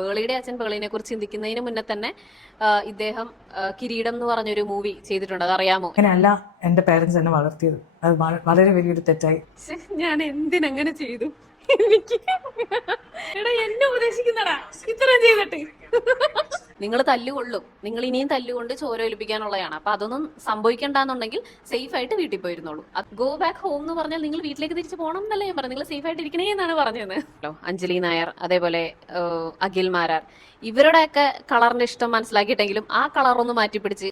പേളിയുടെ അച്ഛൻ പേളിനെ കുറിച്ച് ചിന്തിക്കുന്നതിന് മുന്നേ തന്നെ ഇദ്ദേഹം കിരീടം എന്ന് പറഞ്ഞൊരു മൂവി ചെയ്തിട്ടുണ്ട്, അതറിയാമോ? അങ്ങനെയല്ല എന്റെ പേരൻസ് എന്നെ വളർത്തിയത്. അത് വളരെ വലിയൊരു തെറ്റായി. ഞാൻ എന്തിനങ്ങനെ ചെയ്തു? എനിക്ക് എടാ എന്നെ ഉപദേശിക്കുന്നടാ ഇത്രയും ചെയ്തിട്ട്. നിങ്ങൾ തല്ലുകൊള്ളും, നിങ്ങൾ ഇനിയും തല്ലുകൊണ്ട് ചോര ഒലിപ്പിക്കാനുള്ളതാണ്. അപ്പൊ അതൊന്നും സംഭവിക്കണ്ടെന്നുണ്ടെങ്കിൽ സേഫ് ആയിട്ട് വീട്ടിൽ പോയിരുന്നോളൂ. ഗോ ബാക്ക് ഹോം എന്ന് പറഞ്ഞാൽ നിങ്ങൾ വീട്ടിലേക്ക് തിരിച്ചു പോകണം എന്നല്ലേ ഞാൻ പറഞ്ഞു. നിങ്ങൾ സേഫ് ആയിട്ട് ഇരിക്കണേ എന്നാണ് പറഞ്ഞത്. അഞ്ജലി നായർ, അതേപോലെ അഖിൽ മാരാർ, ഇവരുടെയൊക്കെ കളറിന്റെ ഇഷ്ടം മനസ്സിലാക്കിയിട്ടെങ്കിലും ആ കളറൊന്ന് മാറ്റിപ്പിടിച്ച്.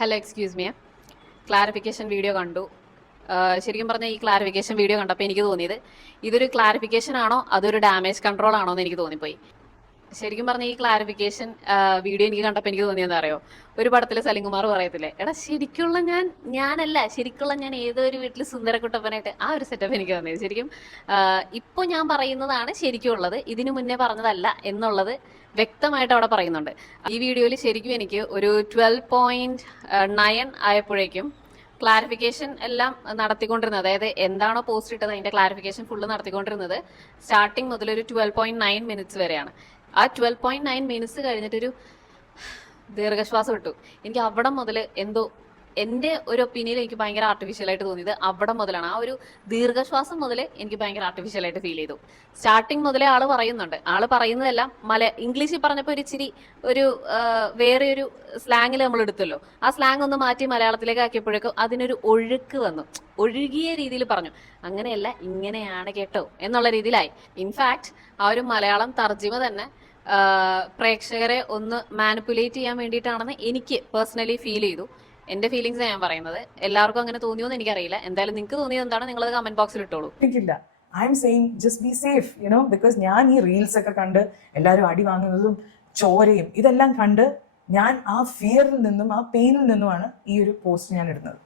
Hello, excuse me, clarification video കണ്ടു. ശരിക്കും പറഞ്ഞാൽ ഈ ക്ലാരിഫിക്കേഷൻ വീഡിയോ കണ്ടപ്പോൾ എനിക്ക് തോന്നിയത് ഇതൊരു ക്ലാരിഫിക്കേഷൻ ആണോ അതൊരു ഡാമേജ് കൺട്രോൾ ആണോ എന്ന് എനിക്ക് തോന്നിപ്പോയി. ശരിക്കും പറഞ്ഞ ഈ ക്ലാരിഫിക്കേഷൻ വീഡിയോ എനിക്ക് കണ്ടപ്പോൾ എനിക്ക് തോന്നിയെന്ന് അറിയോ, ഒരു പടത്തിൽ സലിംകുമാർ പറയത്തില്ലേ, എടാ ശരിക്കുള്ള ഞാനല്ല, ശരിക്കുള്ള ഞാൻ ഏതോ ഒരു വീട്ടിൽ സുന്ദരക്കുട്ടപ്പനായിട്ട്, ആ ഒരു സെറ്റപ്പ് എനിക്ക് തോന്നിയത്. ശരിക്കും ഇപ്പോൾ ഞാൻ പറയുന്നതാണ് ശരിക്കുള്ളത്, ഇതിനു മുന്നേ പറഞ്ഞതല്ല എന്നുള്ളത് വ്യക്തമായിട്ട് അവിടെ പറയുന്നുണ്ട്. ഈ വീഡിയോയിൽ ശരിക്കും എനിക്ക് ഒരു 12.9 ആയപ്പോഴേക്കും ക്ലാരിഫിക്കേഷൻ എല്ലാം നടത്തിക്കൊണ്ടിരുന്നത്, അതായത് എന്താണോ പോസ്റ്റ് ഇട്ടത് അതിന്റെ ക്ലാരിഫിക്കേഷൻ ഫുള്ള് നടത്തിക്കൊണ്ടിരുന്നത് സ്റ്റാർട്ടിങ് മുതൽ ഒരു 12.9 മിനിറ്റ്സ് വരെയാണ്. ആ 12.9 മിനിറ്റ്സ് കഴിഞ്ഞിട്ടൊരു ദീർഘശ്വാസം ഇട്ടു. എനിക്ക് അവിടെ മുതൽ എന്തോ എൻ്റെ ഒരു ഒപ്പീനിയൻ എനിക്ക് ഭയങ്കര ആർട്ടിഫിഷ്യലായിട്ട് തോന്നിയത് അവിടെ മുതലാണ്. ആ ഒരു ദീർഘശ്വാസം മുതൽ എനിക്ക് ഭയങ്കര ആർട്ടിഫിഷ്യലായിട്ട് ഫീൽ ചെയ്തു. സ്റ്റാർട്ടിങ് മുതലേ ആള് പറയുന്നുണ്ട്, ആള് പറയുന്നതെല്ലാം ഇംഗ്ലീഷിൽ പറഞ്ഞപ്പോൾ ഒരു ഇച്ചിരി ഒരു വേറെ ഒരു സ്ലാങ്ങിൽ നമ്മൾ എടുത്തല്ലോ, ആ സ്ലാങ് ഒന്ന് മാറ്റി മലയാളത്തിലേക്ക് ആക്കിയപ്പോഴേക്കും അതിനൊരു ഒഴുക്ക് വന്നു, ഒഴുകിയ രീതിയിൽ പറഞ്ഞു. അങ്ങനെയല്ല, ഇങ്ങനെയാണ് കേട്ടോ എന്നുള്ള രീതിയിലായി. ഇൻഫാക്ട് ആ ഒരു മലയാളം തർജിമ തന്നെ പ്രേക്ഷകരെ ഒന്ന് മാനിപ്പുലേറ്റ് ചെയ്യാൻ വേണ്ടിയിട്ടാണെന്ന് എനിക്ക് പേഴ്സണലി ഫീൽ ചെയ്തു. എന്റെ ഫീലിംഗ്സ് ഞാൻ പറയുന്നത്, എല്ലാവർക്കും അങ്ങനെ തോന്നിയോന്ന് എനിക്കറിയില്ല. എന്തായാലും നിങ്ങൾക്ക് തോന്നിയത് എന്താണ് നിങ്ങളത് കമന്റ് ബോക്സിൽ ഇട്ടോളൂ. I am saying just be safe, because ഞാൻ ഈ റീൽസ് ഒക്കെ കണ്ട് എല്ലാവരും അടി വാങ്ങുന്നതും ചോരയും ഇതെല്ലാം കണ്ട് ഞാൻ ആ ഫിയറിൽ നിന്നും ആ പെയിനിൽ നിന്നുമാണ് ഈ ഒരു പോസ്റ്റ് ഞാൻ ഇടുന്നത്.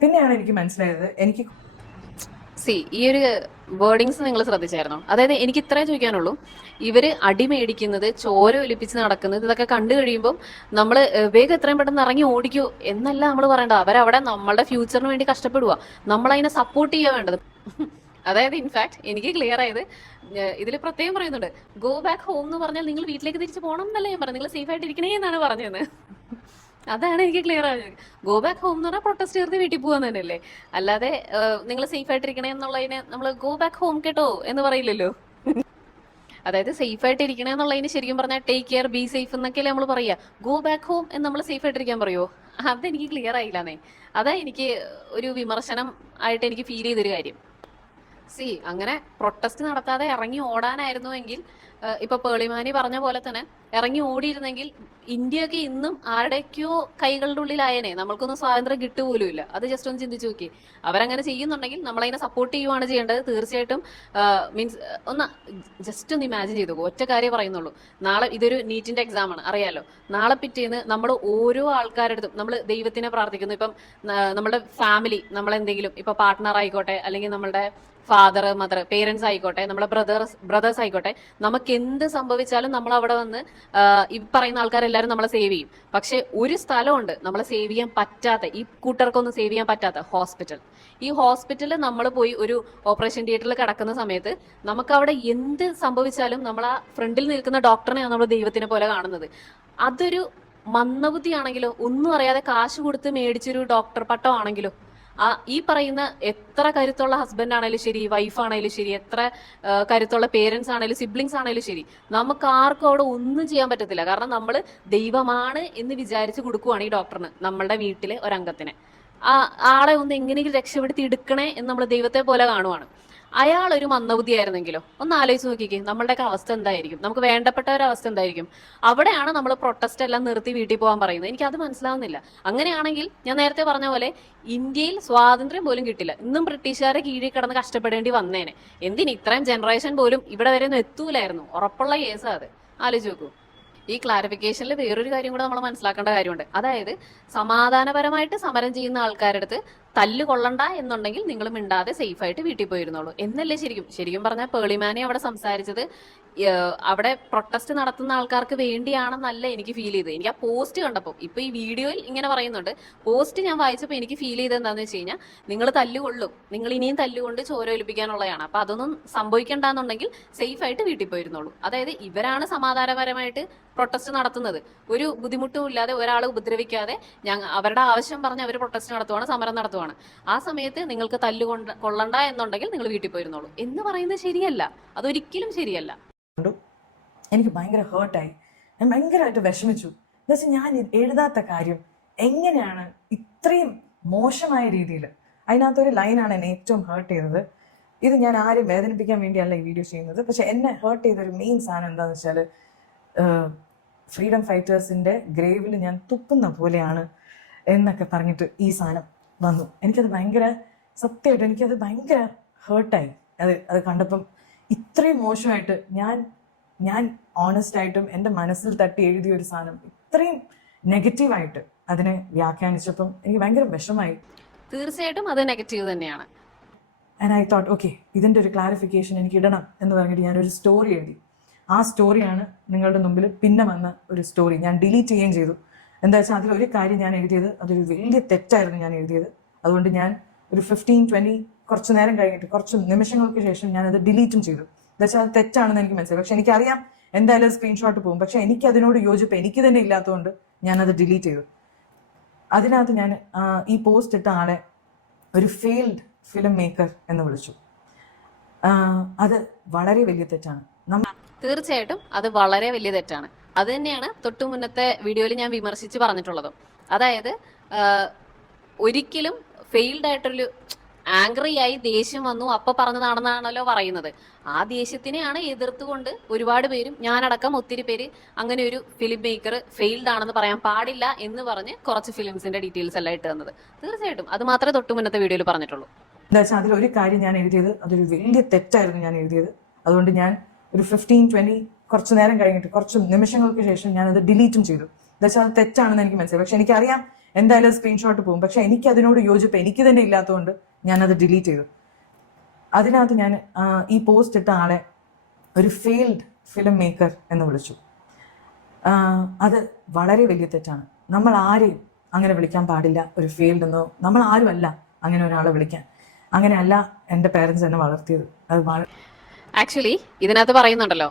പിന്നെയാണ് എനിക്ക് മനസ്സിലായത് എനിക്ക് ഈ ഒരു വേർഡിങ്സ് നിങ്ങൾ ശ്രദ്ധിച്ചായിരുന്നോ? അതായത് എനിക്ക് ഇത്രേ ചോദിക്കാനുള്ളൂ, ഇവര് അടിമേടിക്കുന്നത്, ചോര ഒലിപ്പിച്ച് നടക്കുന്നത്, ഇതൊക്കെ കണ്ടു കഴിയുമ്പോൾ നമ്മൾ വേഗം എത്രയും പെട്ടെന്ന് ഇറങ്ങി ഓടിക്കൂ എന്നല്ല നമ്മൾ പറയേണ്ടത്. അവരവിടെ നമ്മളുടെ ഫ്യൂച്ചറിന് വേണ്ടി കഷ്ടപ്പെടുക, നമ്മളതിനെ സപ്പോർട്ട് ചെയ്യുക വേണ്ടത്. അതായത് ഇൻഫാക്ട് എനിക്ക് ക്ലിയർ ആയത് ഇതിൽ പ്രത്യേകം പറയുന്നുണ്ട്, ഗോ ബാക്ക് ഹോം എന്ന് പറഞ്ഞാൽ നിങ്ങൾ വീട്ടിലേക്ക് തിരിച്ചു പോകണം എന്നല്ലേ ഞാൻ പറഞ്ഞു, നിങ്ങൾ സേഫ് ആയിട്ട് ഇരിക്കണേ എന്നാണ് പറഞ്ഞത്. അതാണ് എനിക്ക് ക്ലിയർ ആയത്. ഗോ ബാക്ക് ഹോം എന്ന് പറഞ്ഞാൽ പ്രൊട്ടസ്റ്റ് ചെയ്ത് വീട്ടിൽ പോകാൻ തന്നെയല്ലേ, അല്ലാതെ നിങ്ങൾ സേഫ് ആയിട്ടിരിക്കണേ എന്നുള്ളതിന് നമ്മൾ ഗോ ബാക്ക് ഹോം കേട്ടോ എന്ന് പറയില്ലല്ലോ. അതായത് സേഫ് ആയിട്ട് ഇരിക്കണേ എന്നുള്ളതിന് ശരിക്കും പറഞ്ഞാൽ ടേക്ക് കെയർ, ബി സേഫ് എന്നൊക്കെയല്ലേ നമ്മൾ പറയാ. ഗോ ബാക്ക് ഹോം എന്ന് നമ്മൾ സേഫ് ആയിട്ടിരിക്കാൻ പറയുമോ? അതെനിക്ക് ക്ലിയർ ആയില്ലാന്നേ. അതാ എനിക്ക് ഒരു വിമർശനം ആയിട്ട് എനിക്ക് ഫീൽ ചെയ്തൊരു കാര്യം. അങ്ങനെ പ്രൊട്ടസ്റ്റ് നടത്താതെ ഇറങ്ങി ഓടാനായിരുന്നുവെങ്കിൽ, ഇപ്പൊ പേളിമാനി പറഞ്ഞ പോലെ തന്നെ ഇറങ്ങി ഓടിയിരുന്നെങ്കിൽ ഇന്ത്യയൊക്കെ ഇന്നും ആരുടെയൊക്കെയോ കൈകളുടെ ഉള്ളിലായനെ, നമ്മൾക്കൊന്നും സ്വാതന്ത്ര്യം കിട്ടുപോലുമില്ല. അത് ജസ്റ്റ് ഒന്ന് ചിന്തിച്ചു നോക്കി. അവരങ്ങനെ ചെയ്യുന്നുണ്ടെങ്കിൽ നമ്മളതിനെ സപ്പോർട്ട് ചെയ്യുവാണ് ചെയ്യേണ്ടത്. തീർച്ചയായിട്ടും മീൻസ് ഒന്ന് ജസ്റ്റ് ഒന്ന് ഇമാജിൻ ചെയ്തു, ഒറ്റ കാര്യം പറയുന്നുള്ളൂ. നാളെ ഇതൊരു നീറ്റിന്റെ എക്സാം ആണ്, അറിയാലോ. നാളെ പിറ്റേന്ന് നമ്മൾ ഓരോ ആൾക്കാരുടെ നമ്മൾ ദൈവത്തിനെ പ്രാർത്ഥിക്കുന്നു. ഇപ്പം നമ്മുടെ ഫാമിലി, നമ്മളെന്തെങ്കിലും ഇപ്പൊ പാർട്ട്ണർ ആയിക്കോട്ടെ, അല്ലെങ്കിൽ നമ്മളുടെ ഫാദർ മദർ പേരൻസ് ആയിക്കോട്ടെ, നമ്മളെ ബ്രദേഴ്സ് ആയിക്കോട്ടെ, നമുക്ക് എന്ത് സംഭവിച്ചാലും നമ്മൾ അവിടെ വന്ന് ഈ പറയുന്ന ആൾക്കാരെല്ലാവരും നമ്മളെ സേവ് ചെയ്യും. പക്ഷെ ഒരു സ്ഥലമുണ്ട് നമ്മളെ സേവ് ചെയ്യാൻ പറ്റാത്ത, ഈ കൂട്ടർക്കൊന്നും സേവ് ചെയ്യാൻ പറ്റാത്ത ഹോസ്പിറ്റൽ. ഈ ഹോസ്പിറ്റലിൽ നമ്മൾ പോയി ഒരു ഓപ്പറേഷൻ തിയേറ്ററിൽ കിടക്കുന്ന സമയത്ത് നമുക്ക് അവിടെ എന്ത് സംഭവിച്ചാലും നമ്മൾ ആ ഫ്രണ്ടിൽ നിൽക്കുന്ന ഡോക്ടറിനെയാണ് നമ്മൾ ദൈവത്തിനെ പോലെ കാണുന്നത്. അതൊരു മന്ദബുദ്ധിയാണെങ്കിലോ, ഒന്നും അറിയാതെ കാശ് കൊടുത്ത് മേടിച്ചൊരു ഡോക്ടർ പട്ടം ആണെങ്കിലോ, ഈ പറയുന്ന എത്ര കരുത്തുള്ള ഹസ്ബൻഡ് ആണെങ്കിലും ശരി, വൈഫ് ആണെങ്കിലും ശരി, എത്ര കരുത്തുള്ള പേരൻസ് ആണെങ്കിലും സിബ്ലിങ്സ് ആണെങ്കിലും ശരി, നമുക്ക് ആർക്കും അവിടെ ഒന്നും ചെയ്യാൻ പറ്റത്തില്ല. കാരണം നമ്മൾ ദൈവമാണ് എന്ന് വിചാരിച്ച് കൊടുക്കുവാണ് ഈ ഡോക്ടറിന്, നമ്മളുടെ വീട്ടിലെ ഒരംഗത്തിനെ. ആളെ ഒന്ന് എങ്ങനെയെങ്കിലും രക്ഷപ്പെടുത്തി എടുക്കണേ എന്ന് നമ്മൾ ദൈവത്തെ പോലെ കാണുവാണ്. അയാൾ ഒരു മന്ദബുദ്ധിയായിരുന്നെങ്കിലോ, ഒന്ന് ആലോചിച്ച് നോക്കിക്കേ, നമ്മളുടെയൊക്കെ അവസ്ഥ എന്തായിരിക്കും, നമുക്ക് വേണ്ടപ്പെട്ട ഒരു അവസ്ഥ എന്തായിരിക്കും. അവിടെയാണ് നമ്മൾ പ്രൊട്ടസ്റ്റ് എല്ലാം നിർത്തി വീട്ടിൽ പോകാൻ പറയുന്നത്. എനിക്കത് മനസ്സിലാവുന്നില്ല. അങ്ങനെയാണെങ്കിൽ ഞാൻ നേരത്തെ പറഞ്ഞ പോലെ ഇന്ത്യയിൽ സ്വാതന്ത്ര്യം പോലും കിട്ടില്ല, ഇന്നും ബ്രിട്ടീഷുകാരെ കീഴിൽ കിടന്ന് കഷ്ടപ്പെടേണ്ടി വന്നേനെ. എന്തിന് ഇത്രയും ജനറേഷൻ പോലും ഇവിടെ വരെ ഒന്നും എത്തൂലായിരുന്നു. ഉറപ്പുള്ള കേസാ അത്. ആലോചിച്ച് നോക്കൂ. ഈ ക്ലാരിഫിക്കേഷനിൽ വേറൊരു കാര്യം കൂടെ നമ്മൾ മനസ്സിലാക്കേണ്ട കാര്യമുണ്ട്. അതായത് സമാധാനപരമായിട്ട് സമരം ചെയ്യുന്ന ആൾക്കാരുടെ അടുത്ത് തല്ല് കൊള്ളണ്ട എന്നുണ്ടെങ്കിൽ നിങ്ങൾ മിണ്ടാതെ സേഫ് ആയിട്ട് വീട്ടിൽ പോയിരുന്നോളൂ എന്നല്ലേ ശരിക്കും പറഞ്ഞാൽ പേളിമാനി അവിടെ സംസാരിച്ചത്. അവിടെ പ്രൊട്ടസ്റ്റ് നടത്തുന്ന ആൾക്കാർക്ക് വേണ്ടിയാണെന്നല്ല എനിക്ക് ഫീൽ ചെയ്തത്. എനിക്ക് ആ പോസ്റ്റ് കണ്ടപ്പോൾ, ഇപ്പൊ ഈ വീഡിയോയിൽ ഇങ്ങനെ പറയുന്നുണ്ട്, പോസ്റ്റ് ഞാൻ വായിച്ചപ്പോൾ എനിക്ക് ഫീൽ ചെയ്തത് എന്താണെന്ന് വെച്ച് കഴിഞ്ഞാൽ, നിങ്ങൾ തല്ലുകൊള്ളും, നിങ്ങൾ ഇനിയും തല്ലുകൊണ്ട് ചോര ഒലിപ്പിക്കാനുള്ളതാണ്. അപ്പൊ അതൊന്നും സംഭവിക്കണ്ടെന്നുണ്ടെങ്കിൽ സേഫ് ആയിട്ട് വീട്ടിൽ പോയിരുന്നുള്ളൂ. അതായത് ഇവരാണ് സമാധാനപരമായിട്ട് പ്രൊട്ടസ്റ്റ് നടത്തുന്നത്, ഒരു ബുദ്ധിമുട്ടും ഇല്ലാതെ, ഒരാളെ ഉപദ്രവിക്കാതെ അവരുടെ ആവശ്യം പറഞ്ഞ് അവർ പ്രൊട്ടസ്റ്റ് നടത്തുവാണ്, സമരം നടത്തുവാണ്. ആ സമയത്ത് നിങ്ങൾക്ക് കൊള്ളണ്ട എന്നുണ്ടെങ്കിൽ നിങ്ങൾ വീട്ടിൽ പോയിരുന്നുള്ളൂ എന്ന് പറയുന്നത് ശരിയല്ല. അതൊരിക്കലും ശരിയല്ല. എനിക്ക് ഭയങ്കര ഹേർട്ടായി, ഞാൻ ഭയങ്കരമായിട്ട് വിഷമിച്ചു. എന്ന് വെച്ചാൽ ഞാൻ എഴുതാത്ത കാര്യം എങ്ങനെയാണ് ഇത്രയും മോശമായ രീതിയിൽ, അതിനകത്തൊരു ലൈനാണ് എന്നെ ഏറ്റവും ഹേർട്ട് ചെയ്തത്. ഇത് ഞാൻ ആരും വേദനിപ്പിക്കാൻ വേണ്ടിയല്ല ഈ വീഡിയോ ചെയ്യുന്നത്, പക്ഷെ എന്നെ ഹേർട്ട് ചെയ്തൊരു മെയിൻ സാധനം എന്താണെന്ന് വെച്ചാൽ, ഫ്രീഡം ഫൈറ്റേഴ്സിന്റെ ഗ്രേവിൽ ഞാൻ തുപ്പുന്ന പോലെയാണ് എന്നൊക്കെ പറഞ്ഞിട്ട് ഈ സാധനം വന്നു. എനിക്കത് ഭയങ്കര, സത്യമായിട്ട് എനിക്കത് ഭയങ്കര ഹേർട്ടായി. അത് കണ്ടപ്പം ഇത്രയും മോശമായിട്ട് ഞാൻ ഓണസ്റ്റ് ആയിട്ടും എൻ്റെ മനസ്സിൽ തട്ടി എഴുതിയ ഒരു സാധനം ഇത്രയും നെഗറ്റീവായിട്ട് അതിനെ വ്യാഖ്യാനിച്ചപ്പം എനിക്ക് ഭയങ്കര വിഷമായി. തീർച്ചയായിട്ടും അത് നെഗറ്റീവ് തന്നെയാണ്. ആൻഡ് ഐ തോട്ട് ഓക്കെ, ഇതിൻ്റെ ഒരു ക്ലാരിഫിക്കേഷൻ എനിക്ക് ഇടണം എന്ന് പറഞ്ഞിട്ട് ഞാനൊരു സ്റ്റോറി എഴുതി. ആ സ്റ്റോറിയാണ് നിങ്ങളുടെ മുമ്പിൽ പിന്നെ വന്ന ഒരു സ്റ്റോറി. ഞാൻ ഡിലീറ്റ് ചെയ്യുകയും ചെയ്തു. എന്താ വെച്ചാൽ അതിലൊരു കാര്യം ഞാൻ എഴുതിയത് അതൊരു വലിയ തെറ്റായിരുന്നു ഞാൻ എഴുതിയത്. അതുകൊണ്ട് ഞാൻ ഒരു 15-20 കുറച്ച് നേരം കഴിഞ്ഞിട്ട്, കുറച്ച് നിമിഷങ്ങൾക്ക് ശേഷം ഞാനത് ഡിലീറ്റും ചെയ്തു. എന്താ വെച്ചാൽ അത് തെറ്റാണെന്ന് എനിക്ക് മനസ്സിലായി. പക്ഷെ എനിക്കറിയാം എന്തായാലും സ്ക്രീൻഷോട്ട് പോകും. പക്ഷെ എനിക്ക് അതിനോട് യോജിപ്പ് എനിക്ക് തന്നെ ഇല്ലാത്തതുകൊണ്ട് ഞാനത് ഡിലീറ്റ് ചെയ്തു. അതിനകത്ത് ഞാൻ ഈ പോസ്റ്റ് ഇട്ട ആളെ ഒരു ഫെയിൽഡ് ഫിലിം മേക്കർ എന്ന് വിളിച്ചു. അത് വളരെ വലിയ തെറ്റാണ്. തീർച്ചയായിട്ടും അത് വളരെ വലിയ തെറ്റാണ്. അത് തന്നെയാണ് തൊട്ടു മുന്നത്തെ വീഡിയോയിൽ ഞാൻ വിമർശിച്ച് പറഞ്ഞിട്ടുള്ളതും. അതായത് ഒരിക്കലും ഫെയിൽഡ് ആയിട്ടൊരു ആംഗ്രി ആയി ദേഷ്യം വന്നു അപ്പൊ പറഞ്ഞതാണെന്നാണല്ലോ പറയുന്നത്. ആ ദേഷ്യത്തിനെയാണ് എതിർത്തുകൊണ്ട് ഒരുപാട് പേരും, ഞാനടക്കം ഒത്തിരി പേര്, അങ്ങനെ ഒരു ഫിലിം മേക്കർ ഫെയിൽഡ് ആണെന്ന് പറയാൻ പാടില്ല എന്ന് പറഞ്ഞ് കുറച്ച് ഫിലിംസിന്റെ ഡീറ്റെയിൽസ് എല്ലാം ഇട്ട് തന്നത്. തീർച്ചയായിട്ടും അത് മാത്രമേ തൊട്ടു മുന്നത്തെ വീഡിയോയിൽ പറഞ്ഞിട്ടുള്ളൂ. എന്താ വെച്ചാൽ അതിലൊരു കാര്യം ഞാൻ എഴുതിയത് അതൊരു വലിയ തെറ്റായിരുന്നു ഞാൻ എഴുതിയത്. അതുകൊണ്ട് ഞാൻ ഒരു 15-20 കുറച്ച് നേരം കഴിഞ്ഞിട്ട്, കുറച്ച് നിമിഷങ്ങൾക്ക് ശേഷം ഞാനത് ഡിലീറ്റും ചെയ്തു. എന്താ വെച്ചാൽ അത് തെറ്റാണെന്ന് എനിക്ക് മനസ്സിലായി. പക്ഷെ എനിക്കറിയാം എന്തായാലും സ്ക്രീൻഷോട്ട് പോകും. പക്ഷെ എനിക്ക് അതിനോട് യോജിപ്പ് എനിക്ക് തന്നെ ഇല്ലാത്തതുകൊണ്ട് ഞാനത് ഡിലീറ്റ് ചെയ്തു. അതിനകത്ത് ഞാൻ ഈ പോസ്റ്റ് ഇട്ട ആളെ ഒരു ഫെയിൽഡ് ഫിലിം മേക്കർ എന്ന് വിളിച്ചു. അത് വളരെ വലിയ തെറ്റാണ്. നമ്മൾ ആരെയും അങ്ങനെ വിളിക്കാൻ പാടില്ല ഒരു ഫെയിൽഡ് എന്നോ. നമ്മൾ ആരും അല്ല അങ്ങനെ ഒരാളെ വിളിക്കാൻ. അങ്ങനെയല്ല എൻ്റെ പേരൻസ് എന്നെ വളർത്തിയത്. അത് ആക്ച്വലി ഇതിനകത്ത് പറയുന്നുണ്ടല്ലോ,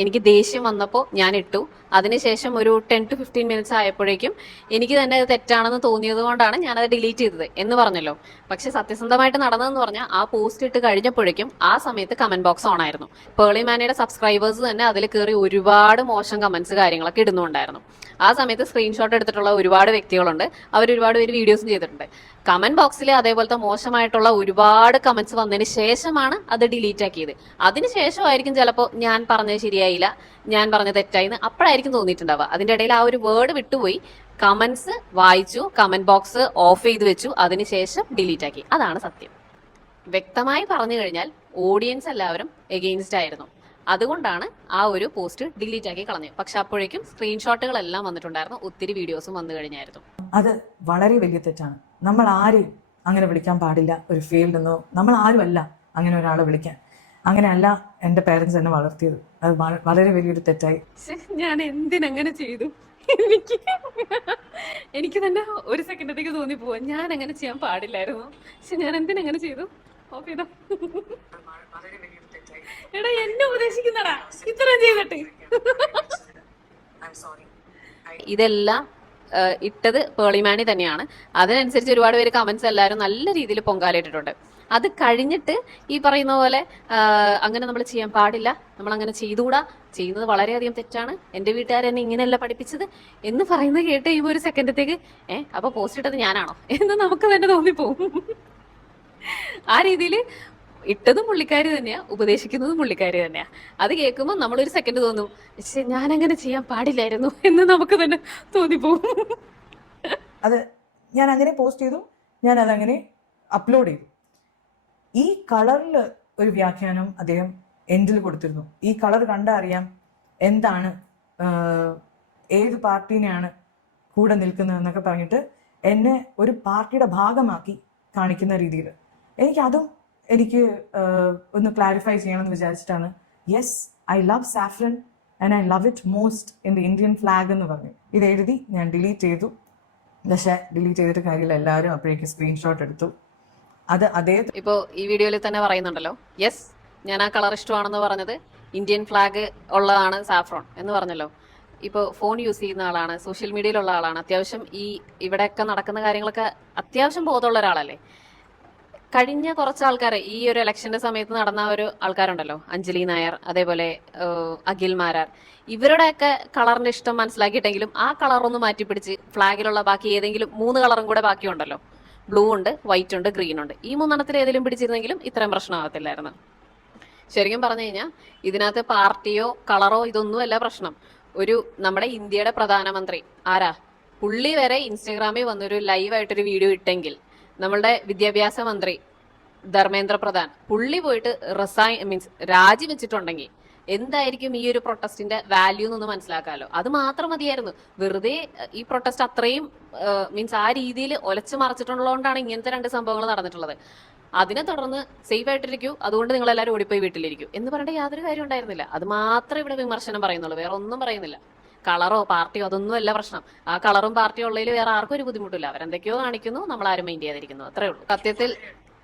എനിക്ക് ദേഷ്യം വന്നപ്പോൾ ഞാൻ ഇട്ടു, അതിനുശേഷം ഒരു 10 to 15 മിനിറ്റ്സ് ആയപ്പോഴേക്കും എനിക്ക് തന്നെ അത് തെറ്റാണെന്ന് തോന്നിയത് കൊണ്ടാണ് ഞാനത് ഡിലീറ്റ് ചെയ്തത് എന്ന് പറഞ്ഞല്ലോ. പക്ഷെ സത്യസന്ധമായിട്ട് നടന്നതെന്ന് പറഞ്ഞാൽ ആ പോസ്റ്റ് ഇട്ട് കഴിഞ്ഞപ്പോഴേക്കും ആ സമയത്ത് കമന്റ് ബോക്സ് ഓൺ ആയിരുന്നു. പേളി മാനിയുടെ സബ്സ്ക്രൈബേഴ്സ് തന്നെ അതിൽ കയറി ഒരുപാട് മോശം കമന്റ്സ് കാര്യങ്ങളൊക്കെ ഇടുന്നുണ്ടായിരുന്നു. ആ സമയത്ത് സ്ക്രീൻഷോട്ട് എടുത്തിട്ടുള്ള ഒരുപാട് വ്യക്തികളുണ്ട്, അവർ ഒരുപാട് പേര് വീഡിയോസും ചെയ്തിട്ടുണ്ട്. കമന്റ് ബോക്സിൽ അതേപോലത്തെ മോശമായിട്ടുള്ള ഒരുപാട് കമന്റ്സ് വന്നതിന് ശേഷമാണ് അത് ഡിലീറ്റ് ആക്കിയത്. അതിനുശേഷമായിരിക്കും ചിലപ്പോൾ ഞാൻ പറഞ്ഞത് ശരിയായില്ല, ഞാൻ പറഞ്ഞത് തെറ്റായിന്ന് അപ്പോഴായിരിക്കും തോന്നിയിട്ടുണ്ടാവുക. അതിന്റെ ഇടയിൽ ആ ഒരു വേർഡ് വിട്ടുപോയി, കമന്റ്സ് വായിച്ചു, കമന്റ് ബോക്സ് ഓഫ് ചെയ്ത് വെച്ചു, അതിനുശേഷം ഡിലീറ്റ് ആക്കി. അതാണ് സത്യം. വ്യക്തമായി പറഞ്ഞു കഴിഞ്ഞാൽ ഓഡിയൻസ് എല്ലാവരും എഗെയിൻസ്റ്റ് ആയിരുന്നു. അതുകൊണ്ടാണ് ആ ഒരു പോസ്റ്റ് ഡിലീറ്റ് ആക്കി കളഞ്ഞത്. പക്ഷെ അപ്പോഴേക്കും സ്ക്രീൻഷോട്ടുകളെല്ലാം വന്നിട്ടുണ്ടായിരുന്നു, ഒത്തിരി വീഡിയോസും വന്നു കഴിഞ്ഞായിരുന്നു. അത് വളരെ വലിയ തെറ്റാണ്. നമ്മൾ ആരെയും അങ്ങനെ വിളിക്കാൻ പാടില്ല ഒരു ഫെയിൽഡ് എന്നോ. നമ്മൾ ആരും അല്ല അങ്ങനെ ഒരാളെ വിളിക്കാൻ. അങ്ങനെയല്ല എൻ്റെ പേരൻസ് എന്നെ വളർത്തിയത്. അത് വളരെ വലിയൊരു തെറ്റായി. ഞാൻ എന്തിനങ്ങനെ ചെയ്തു? എനിക്ക് തന്നെ ഒരു സെക്കൻഡത്തേക്ക് തോന്നിപ്പോവാ, ഞാൻ അങ്ങനെ ചെയ്യാൻ പാടില്ലായിരുന്നു. പക്ഷെ ഞാൻ എന്തിനങ്ങനെ ചെയ്തു? ഓഫ് ചെയ്തോ? എടാ എന്നെ ഉപദേശിക്കുന്നടാ ഇത്രയും ചെയ്തിട്ട്. ഇതെല്ലാം ഇട്ടത് പേളിമാനി തന്നെയാണ്. അതിനനുസരിച്ച് ഒരുപാട് പേര് കമന്റ്സ് എല്ലാവരും നല്ല രീതിയിൽ പൊങ്കാലിട്ടിട്ടുണ്ട്. അത് കഴിഞ്ഞിട്ട് ഈ പറയുന്ന പോലെ അങ്ങനെ നമ്മൾ ചെയ്യാൻ പാടില്ല, നമ്മൾ അങ്ങനെ ചെയ്തുകൂടാ, ചെയ്യുന്നത് വളരെയധികം തെറ്റാണ്, എൻ്റെ വീട്ടുകാരെന്നെ ഇങ്ങനെയല്ല പഠിപ്പിച്ചത് എന്ന് പറയുന്നത് കേട്ട് കഴിയുമ്പോൾ ഒരു സെക്കൻഡത്തേക്ക് അപ്പൊ പോസ്റ്റ് ഇട്ടത് ഞാനാണോ എന്ന് നമുക്ക് തന്നെ തോന്നിപ്പോവും. ആ രീതിയിൽ ഇട്ടതും പുള്ളിക്കാരി തന്നെയാ, ഉപദേശിക്കുന്നതും പുള്ളിക്കാരി തന്നെയാ. അത് കേൾക്കുമ്പോൾ നമ്മളൊരു സെക്കൻഡ് തോന്നും, പക്ഷെ ഞാൻ അങ്ങനെ ചെയ്യാൻ പാടില്ലായിരുന്നു എന്ന് നമുക്ക് തന്നെ തോന്നിപ്പോവും. അത് ഞാൻ അങ്ങനെ പോസ്റ്റ് ചെയ്തു, ഞാൻ അതങ്ങനെ അപ്ലോഡ് ചെയ്തു. ഈ കളറിൽ ഒരു വ്യാഖ്യാനം അദ്ദേഹം എൻഡിൽ കൊടുത്തിരുന്നു. ഈ കളർ കണ്ടാൽ അറിയാം എന്താണ്, ഏത് പാർട്ടീനെയാണ് കൂടെ നിൽക്കുന്നതെന്നൊക്കെ പറഞ്ഞിട്ട് എന്നെ ഒരു പാർട്ടിയുടെ ഭാഗമാക്കി കാണിക്കുന്ന രീതിയിൽ എനിക്ക് ഒന്ന് ക്ലാരിഫൈ ചെയ്യണമെന്ന് വിചാരിച്ചിട്ടാണ് yes I love saffron and I love it most in the Indian flag എന്ന് പറഞ്ഞു. ഇത് എഴുതി ഞാൻ ഡിലീറ്റ് ചെയ്തു. പക്ഷേ ഡിലീറ്റ് ചെയ്തിട്ട് കാര്യമില്ല, എല്ലാവരും അപ്പോഴേക്കും സ്ക്രീൻഷോട്ട് എടുത്തു. അത് അതേ ഇപ്പോ ഈ വീഡിയോയിൽ തന്നെ പറയുന്നുണ്ടല്ലോ, യെസ് ഞാൻ ആ കളർ ഇഷ്ടമാണെന്ന് പറഞ്ഞത് ഇന്ത്യൻ ഫ്ലാഗ് ഉള്ളതാണ് സാഫ്രോൺ എന്ന് പറഞ്ഞല്ലോ. ഇപ്പോൾ ഫോൺ യൂസ് ചെയ്യുന്ന ആളാണ്, സോഷ്യൽ മീഡിയയിലുള്ള ആളാണ്, അത്യാവശ്യം ഈ ഇവിടെയൊക്കെ നടക്കുന്ന കാര്യങ്ങളൊക്കെ അത്യാവശ്യം ബോധമുള്ള ഒരാളല്ലേ. കഴിഞ്ഞ കുറച്ച് ആൾക്കാർ ഈ ഒരു ഇലക്ഷന്റെ സമയത്ത് നടന്ന ഒരു ആൾക്കാരുണ്ടല്ലോ, അഞ്ജലി നായർ, അതേപോലെ അഖിൽ മാരാർ, ഇവരുടെയൊക്കെ കളറിന്റെ ഇഷ്ടം മനസ്സിലാക്കിയിട്ടെങ്കിലും ആ കളറൊന്ന് മാറ്റിപ്പിടിച്ച് ഫ്ലാഗിലുള്ള ബാക്കി ഏതെങ്കിലും 3 കളറും കൂടെ ബാക്കിയുണ്ടല്ലോ, ബ്ലൂ ഉണ്ട്, വൈറ്റ് ഉണ്ട്, ഗ്രീൻ ഉണ്ട്, ഈ 3 ഏതെങ്കിലും പിടിച്ചിരുന്നെങ്കിലും ഇത്രയും പ്രശ്നമാകത്തില്ലായിരുന്നു. ശരിക്കും പറഞ്ഞു കഴിഞ്ഞാൽ ഇതിനകത്ത് പാർട്ടിയോ കളറോ ഇതൊന്നുമല്ല പ്രശ്നം. ഒരു നമ്മുടെ ഇന്ത്യയുടെ പ്രധാനമന്ത്രി ആരാ, പുള്ളി വരെ ഇൻസ്റ്റഗ്രാമിൽ വന്നൊരു ലൈവായിട്ടൊരു വീഡിയോ ഇട്ടെങ്കിൽ, നമ്മളുടെ വിദ്യാഭ്യാസ മന്ത്രി ധർമ്മേന്ദ്ര പ്രധാൻ പുള്ളി പോയിട്ട് രാജിവെച്ചിട്ടുണ്ടെങ്കിൽ എന്തായിരിക്കും ഈ ഒരു പ്രൊട്ടസ്റ്റിന്റെ വാല്യൂ എന്നൊന്ന് മനസ്സിലാക്കാമല്ലോ. അത് മാത്രം മതിയായിരുന്നു. വെറുതെ ഈ പ്രൊട്ടസ്റ്റ് അത്രയും ആ രീതിയിൽ ഒലച്ചു മറിച്ചിട്ടുള്ളതുകൊണ്ടാണ് ഇങ്ങനത്തെ 2 സംഭവങ്ങൾ നടന്നിട്ടുള്ളത്. അതിനെ തുടർന്ന് സേഫ് ആയിട്ടിരിക്കൂ, അതുകൊണ്ട് നിങ്ങൾ എല്ലാവരും ഓടിപ്പോയി വീട്ടിലിരിക്കൂ എന്ന് പറഞ്ഞിട്ട് യാതൊരു കാര്യം ഉണ്ടായിരുന്നില്ല. അത് മാത്രമേ ഇവിടെ വിമർശനം പറയുന്നുള്ളൂ, വേറെ ഒന്നും പറയുന്നില്ല. കളറോ പാർട്ടിയോ അതൊന്നും അല്ല പ്രശ്നം. ആ കളറും പാർട്ടിയോ ഉള്ളതിൽ വേറെ ആർക്കും ഒരു ബുദ്ധിമുട്ടില്ല. അവരെന്തൊക്കെയോ കാണിക്കുന്നു, നമ്മൾ ആരും മൈൻഡ് ചെയ്യാതിരിക്കുന്നു, അത്രേ ഉള്ളൂ.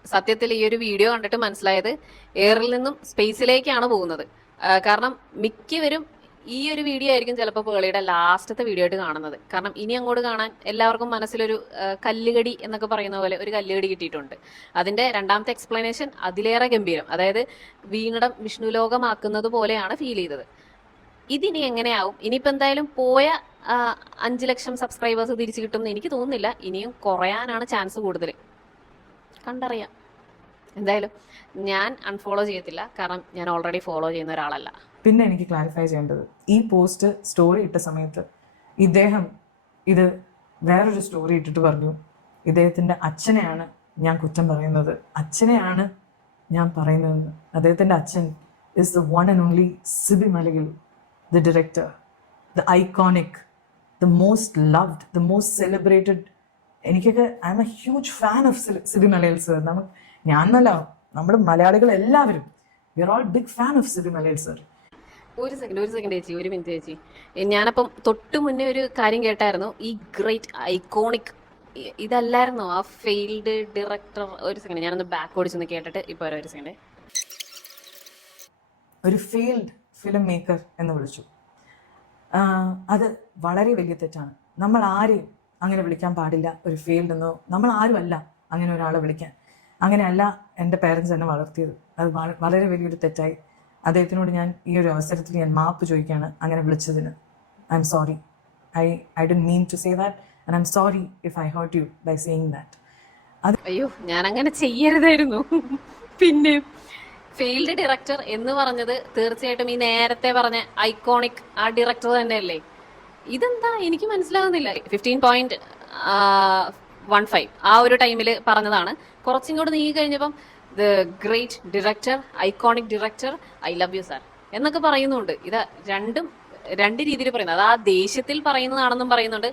സത്യത്തിൽ ഈ ഒരു വീഡിയോ കണ്ടിട്ട് മനസ്സിലായത് എയറിൽ നിന്നും സ്പേസിലേക്കാണ് പോകുന്നത്. കാരണം മിക്കവരും ഈ ഒരു വീഡിയോ ആയിരിക്കും ചിലപ്പോൾ പേളിയുടെ ലാസ്റ്റത്തെ വീഡിയോ ആയിട്ട് കാണുന്നത്. കാരണം ഇനി അങ്ങോട്ട് കാണാൻ എല്ലാവർക്കും മനസ്സിലൊരു കല്ലുകടി എന്നൊക്കെ പറയുന്ന പോലെ ഒരു കല്ലുകടി കിട്ടിയിട്ടുണ്ട്. അതിന്റെ 2ാമത്തെ എക്സ്പ്ലനേഷൻ അതിലേറെ ഗംഭീരം. അതായത് വീണ്ടും വിഷ്ണുലോകമാക്കുന്നത് പോലെയാണ് ഫീൽ ചെയ്തത്. ഇതിനി എങ്ങനെയാവും? ഇനിയിപ്പോൾ എന്തായാലും പോയ 5 ലക്ഷം സബ്സ്ക്രൈബേഴ്സ് തിരിച്ചു കിട്ടുമെന്ന് എനിക്ക് തോന്നുന്നില്ല. ഇനിയും കുറയാനാണ് ചാൻസ് കൂടുതൽ. കണ്ടറിയാം. എന്തായാലും ഞാൻ അൺഫോളോ ചെയ്യത്തില്ല, കാരണം ഞാൻ ഓൾറെഡി ഫോളോ ചെയ്യുന്ന ഒരാളല്ല. പിന്നെ എനിക്ക് ക്ലാരിഫൈ ചെയ്യേണ്ടത്, ഈ പോസ്റ്റ് സ്റ്റോറി ഇട്ട സമയത്ത് ഇദ്ദേഹം ഇത് വേറൊരു സ്റ്റോറി ഇട്ടിട്ട് പറഞ്ഞു, ഇദ്ദേഹത്തിൻ്റെ അച്ഛനെയാണ് ഞാൻ കുറ്റം പറയുന്നത്, അച്ഛനെയാണ് ഞാൻ പറയുന്നതെന്ന്. അദ്ദേഹത്തിൻ്റെ അച്ഛൻ is the one and only Sibi Malayil, the director, the iconic, the most loved, the most celebrated. എനിക്കൊക്കെ I am a huge fan of Sibi Malayil sir. ഞാൻ എന്നല്ല, നമ്മൾ മലയാളികൾ എല്ലാവരും we are all big fan of Sibi Malayil sir. ഒരു സെക്കൻഡ് ചേച്ചി, ഒരു മിനിറ്റ് ചേച്ചി. ഞാനപ്പം തൊട്ട് മുന്നേ ഒരു കാര്യം കേട്ടായിരുന്നു, ഈ ഗ്രേറ്റ് ഐക്കോണിക് ഇതല്ലായിരുന്നോ ആ ഫെയിൽഡ് ഡയറക്ടർ? ഒരു സെക്കൻഡ്, ഞാനൊന്ന് ബാക്ക് ഓടിച്ചൊന്ന് കേട്ടിട്ട് ഇപ്പോൾ ഒരു സെക്കൻഡ്. ഒരു ഫെയിൽഡ് ഫിലിം മേക്കർ എന്ന് വിളിച്ചു. അത് വളരെ വലിയ തെറ്റാണ്. നമ്മൾ ആരെയും അങ്ങനെ വിളിക്കാൻ പാടില്ല ഒരു ഫെയിൽഡ് എന്നോ. നമ്മൾ ആരുമല്ല അങ്ങനെ ഒരാളെ വിളിക്കാൻ. അങ്ങനെയല്ല എൻ്റെ പേരൻസ് എന്നെ വളർത്തിയത്. അത് വളരെ വലിയൊരു തെറ്റായി. അദ്ദേഹത്തിനോട് ഞാൻ ഈ ഒരു അവസരത്തിൽ ഞാൻ മാപ്പ് ചോദിക്കുകയാണ് അങ്ങനെ വിളിച്ചതിന്. I am sorry. I didn't mean to say that and I am sorry if I hurt you by saying that. അയ്യോ, ഞാൻ അങ്ങനെ ചെയ്യരുതായിരുന്നു. പിന്നെ ഫെയിൽഡ് ഡയറക്ടർ എന്ന് പറഞ്ഞത് തീർച്ചയായിട്ടും ഈ നേരത്തെ പറഞ്ഞ ഐക്കോണിക് ആ ഡയറക്ടർ തന്നെയല്ലേ? ഇതെന്താ എനിക്ക് മനസ്സിലാകുന്നില്ല. 15.15 ആ ഒരു ടൈമിൽ പറഞ്ഞതാണ്. കുറച്ചിങ്ങോട്ട് നീങ്ങി കഴിഞ്ഞപ്പം the great director, iconic director, I love you sir എന്നൊക്കെ പറയുന്നുണ്ട്. ഇത് രണ്ട് രീതിയിൽ പറയുന്നത്. അത് ആ ദേഷ്യത്തിൽ പറയുന്നതാണെന്നും പറയുന്നുണ്ട്.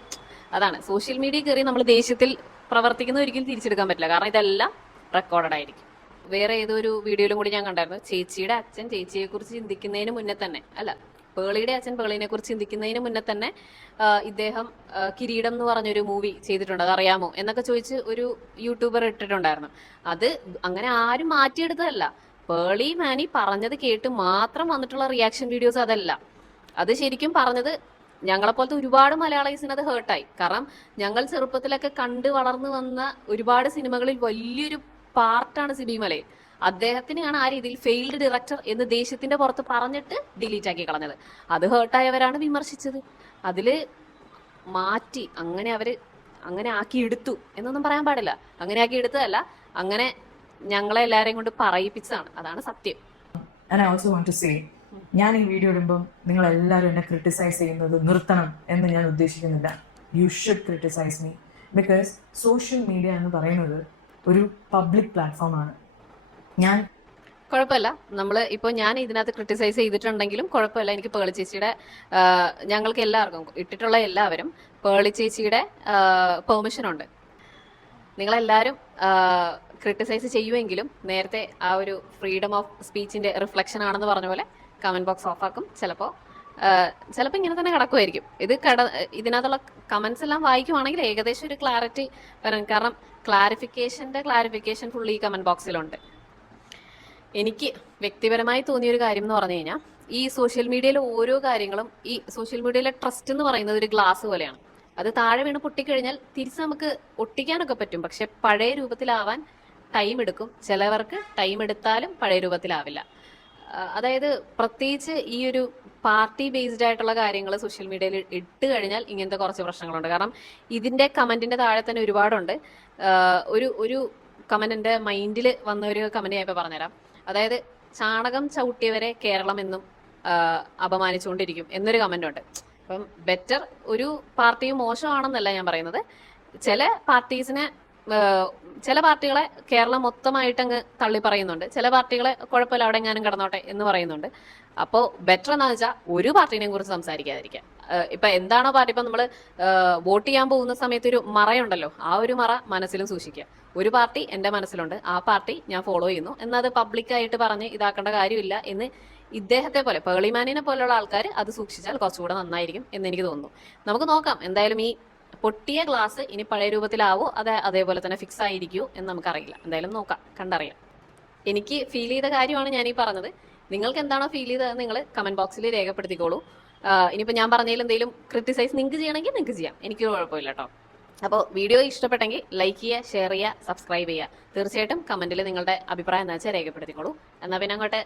അതാണ് സോഷ്യൽ മീഡിയ കയറി നമ്മൾ ദേഷ്യത്തിൽ പ്രവർത്തിക്കുന്ന ഒരിക്കലും തിരിച്ചെടുക്കാൻ പറ്റില്ല, കാരണം ഇതെല്ലാം റെക്കോർഡഡ് ആയിരിക്കും. വേറെ ഏതൊരു വീഡിയോയിലും കൂടി ഞാൻ കണ്ടായിരുന്നു, ചേച്ചിയുടെ അച്ഛൻ ചേച്ചിയെ കുറിച്ച് ചിന്തിക്കുന്നതിന് മുന്നേ തന്നെ, അല്ല പേളിയുടെ അച്ഛൻ പേളിനെ കുറിച്ച് ചിന്തിക്കുന്നതിന് മുന്നേ തന്നെ ഇദ്ദേഹം കിരീടം എന്ന് പറഞ്ഞൊരു മൂവി ചെയ്തിട്ടുണ്ട്, അത് അറിയാമോ എന്നൊക്കെ ചോദിച്ച് ഒരു യൂട്യൂബർ ഇട്ടിട്ടുണ്ടായിരുന്നു. അത് അങ്ങനെ ആരും മാറ്റിയെടുത്തതല്ല. പേളി മാനി പറഞ്ഞത് കേട്ട് മാത്രം വന്നിട്ടുള്ള റിയാക്ഷൻ വീഡിയോസ് അതല്ല. അത് ശരിക്കും പറഞ്ഞത് ഞങ്ങളെപ്പോലത്തെ ഒരുപാട് മലയാളീസിന് അത് ഹേർട്ടായി. കാരണം ഞങ്ങൾ ചെറുപ്പത്തിലൊക്കെ കണ്ട് വളർന്നു വന്ന ഒരുപാട് സിനിമകളിൽ വലിയൊരു പാർട്ടാണ് സിബി മലയിൽ. അദ്ദേഹത്തിനെയാണ് ആ രീതിയിൽ ഫെയിൽഡ് ഡയറക്ടർ എന്ന് ദേഷ്യത്തിന്റെ പുറത്ത് പറഞ്ഞിട്ട് ഡിലീറ്റ് ആക്കി കളഞ്ഞത്. അത് ഹേർട്ടായവരാണ് വിമർശിച്ചത്. അതില് മാറ്റി അങ്ങനെ ആക്കി എടുത്തു എന്നൊന്നും പറയാൻ പാടില്ല. അങ്ങനെ ആക്കി എടുത്തതല്ല, അങ്ങനെ ഞങ്ങളെ എല്ലാരെയും കൊണ്ട് പറയിപ്പിച്ചതാണ്. അതാണ് സത്യം. And I also want to say, ഞാൻ ഈ വീഡിയോ ഇടുമ്പം നിങ്ങൾ എല്ലാവരും എന്നെ ക്രിട്ടിസൈസ് ചെയ്യുന്നത് നിർത്തണം എന്ന് ഞാൻ ഉദ്ദേശിക്കുന്നില്ല. You should criticise me, because social media എന്ന് പറയുന്നത് ഒരു പബ്ലിക് പ്ലാറ്റ്ഫോമാണ്. കുഴപ്പമില്ല, ഇപ്പോൾ ഞാൻ ഇതിനകത്ത് ക്രിട്ടിസൈസ് ചെയ്തിട്ടുണ്ടെങ്കിലും കുഴപ്പമില്ല. എനിക്ക് പേളി ചേച്ചിയുടെ, ഞങ്ങൾക്ക് എല്ലാവർക്കും ഇട്ടിട്ടുള്ള എല്ലാവരും പേളി ചേച്ചിയുടെ പെർമിഷൻ ഉണ്ട്. നിങ്ങളെല്ലാവരും ക്രിട്ടിസൈസ് ചെയ്യുമെങ്കിലും നേരത്തെ ആ ഒരു ഫ്രീഡം ഓഫ് സ്പീച്ചിന്റെ റിഫ്ലക്ഷൻ ആണെന്ന് പറഞ്ഞ പോലെ കമന്റ് ബോക്സ് ഓഫാക്കും, ചിലപ്പോൾ ഇങ്ങനെ തന്നെ കിടക്കുമായിരിക്കും. ഇതിനകത്തുള്ള കമന്റ്സ് എല്ലാം വായിക്കുവാണെങ്കിൽ ഏകദേശം ഒരു ക്ലാരിറ്റി വരും. കാരണം ക്ലാരിഫിക്കേഷൻ ഫുൾ ഈ കമന്റ് ബോക്സിലുണ്ട്. എനിക്ക് വ്യക്തിപരമായി തോന്നിയ ഒരു കാര്യം എന്ന് പറഞ്ഞു കഴിഞ്ഞാൽ, ഈ സോഷ്യൽ മീഡിയയിലെ ഓരോ കാര്യങ്ങളും, ഈ സോഷ്യൽ മീഡിയയിലെ ട്രസ്റ്റ് എന്ന് പറയുന്നത് ഒരു ഗ്ലാസ് പോലെയാണ്. അത് താഴെ വീണ് പൊട്ടിക്കഴിഞ്ഞാൽ തിരിച്ച് നമുക്ക് ഒട്ടിക്കാനൊക്കെ പറ്റും, പക്ഷെ പഴയ രൂപത്തിലാവാൻ ടൈം എടുക്കും. ചിലവർക്ക് ടൈം എടുത്താലും പഴയ രൂപത്തിലാവില്ല. അതായത് പ്രത്യേകിച്ച് ഈ ഒരു പാർട്ടി ബേസ്ഡ് ആയിട്ടുള്ള കാര്യങ്ങൾ സോഷ്യൽ മീഡിയയിൽ ഇട്ട് കഴിഞ്ഞാൽ ഇങ്ങനത്തെ കുറച്ച് പ്രശ്നങ്ങളുണ്ട്. കാരണം ഇതിന്റെ കമന്റിന്റെ താഴെ തന്നെ ഒരുപാടുണ്ട്. ഒരു കമന്റ് എന്റെ മൈൻഡിൽ വന്ന ഒരു കമന്റ് ഞാൻ ഇപ്പൊ പറഞ്ഞുതരാം. അതായത് ചാണകം ചവിട്ടിയവരെ കേരളം എന്നും അപമാനിച്ചുകൊണ്ടിരിക്കും എന്നൊരു കമന്റ് ഉണ്ട്. അപ്പം ബെറ്റർ, ഒരു പാർട്ടിയും മോശമാണെന്നല്ല ഞാൻ പറയുന്നത്. ചില പാർട്ടികളെ കേരളം മൊത്തമായിട്ട് അങ്ങ് തള്ളി പറയുന്നുണ്ട്, ചില പാർട്ടികളെ കുഴപ്പമില്ല അവിടെ എങ്ങാനും കിടന്നോട്ടെ എന്ന് പറയുന്നുണ്ട്. അപ്പോൾ ബെറ്റർ എന്താണെന്ന് വെച്ചാൽ ഒരു പാർട്ടിനെ കുറിച്ച് സംസാരിക്കാതിരിക്കാം. ഇപ്പൊ എന്താണോ പാർട്ടി, ഇപ്പൊ നമ്മള് വോട്ട് ചെയ്യാൻ പോകുന്ന സമയത്ത് ഒരു മറയുണ്ടല്ലോ, ആ ഒരു മറ മനസ്സിലും സൂക്ഷിക്കുക. ഒരു പാർട്ടി എന്റെ മനസ്സിലുണ്ട്, ആ പാർട്ടി ഞാൻ ഫോളോ ചെയ്യുന്നു എന്നത് പബ്ലിക്കായിട്ട് പറഞ്ഞ് ഇതാക്കേണ്ട കാര്യമില്ല എന്ന് ഇദ്ദേഹത്തെ പോലെ, പേളിമാനിനെ പോലെയുള്ള ആൾക്കാർ അത് സൂക്ഷിച്ചാൽ കുറച്ചുകൂടെ നന്നായിരിക്കും എന്ന് എനിക്ക് തോന്നുന്നു. നമുക്ക് നോക്കാം, എന്തായാലും ഈ പൊട്ടിയ ഗ്ലാസ് ഇനി പഴയ രൂപത്തിലാവോ അതേപോലെ തന്നെ ഫിക്സ് ആയിരിക്കുമോ എന്ന് നമുക്കറിയില്ല. എന്തായാലും നോക്കാം, കണ്ടറിയാം. എനിക്ക് ഫീൽ ചെയ്ത കാര്യമാണ് ഞാൻ ഈ പറഞ്ഞത്. നിങ്ങൾക്ക് എന്താണോ ഫീൽ ചെയ്തത് നിങ്ങൾ കമന്റ് ബോക്സിൽ രേഖപ്പെടുത്തിക്കോളൂ. ഇനിയിപ്പോൾ ഞാൻ പറഞ്ഞതിൽ എന്തെങ്കിലും ക്രിട്ടിസൈസ് നിങ്ങൾക്ക് ചെയ്യണമെങ്കിൽ നിങ്ങൾക്ക് ചെയ്യാം, എനിക്ക് കുഴപ്പമില്ല കേട്ടോ. അപ്പോൾ വീഡിയോ ഇഷ്ടപ്പെട്ടെങ്കിൽ ലൈക്ക് ചെയ്യുക, ഷെയർ ചെയ്യുക, സബ്സ്ക്രൈബ് ചെയ്യുക. തീർച്ചയായിട്ടും കമന്റിൽ നിങ്ങളുടെ അഭിപ്രായം എന്താ വെച്ചാൽ രേഖപ്പെടുത്തിക്കോളൂ. എന്നാൽ പിന്നെ അങ്ങോട്ട്